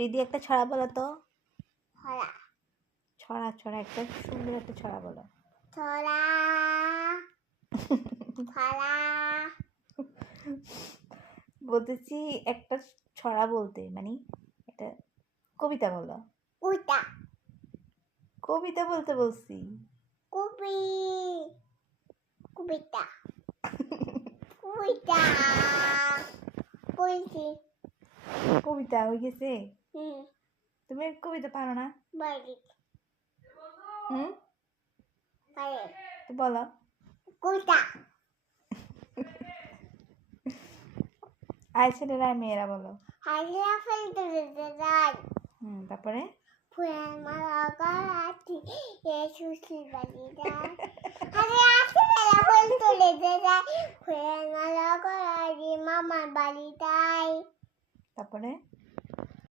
রিদি একটা ছড়া বলো তো। ছড়া ছড়া ছড়া একটা সুন্দর একটা ছড়া বলো। ছড়া ছড়া বলতেছি একটা ছড়া বলতে, মানে একটা কবিতা বলো। উটা কবিতা বলতে বলছি। কবি কবিতা কবিতা বলছি। কবিতা হয়ে গেছে? হুম তুমি কবিতা পারো না? বাড়ি পারে তো বলো। কবিতা আয় ছেলেরা মেয়েরা বলো। হারিয়া ফেলতে যাই তারপরে ফুলের মালা গলাতে সুশীল বাড়ি যায় হারিয়া ছেলেরা ফুল তুলে যায় ফুলের মালা গলাতে মামার বাড়ি যায়। তারপরে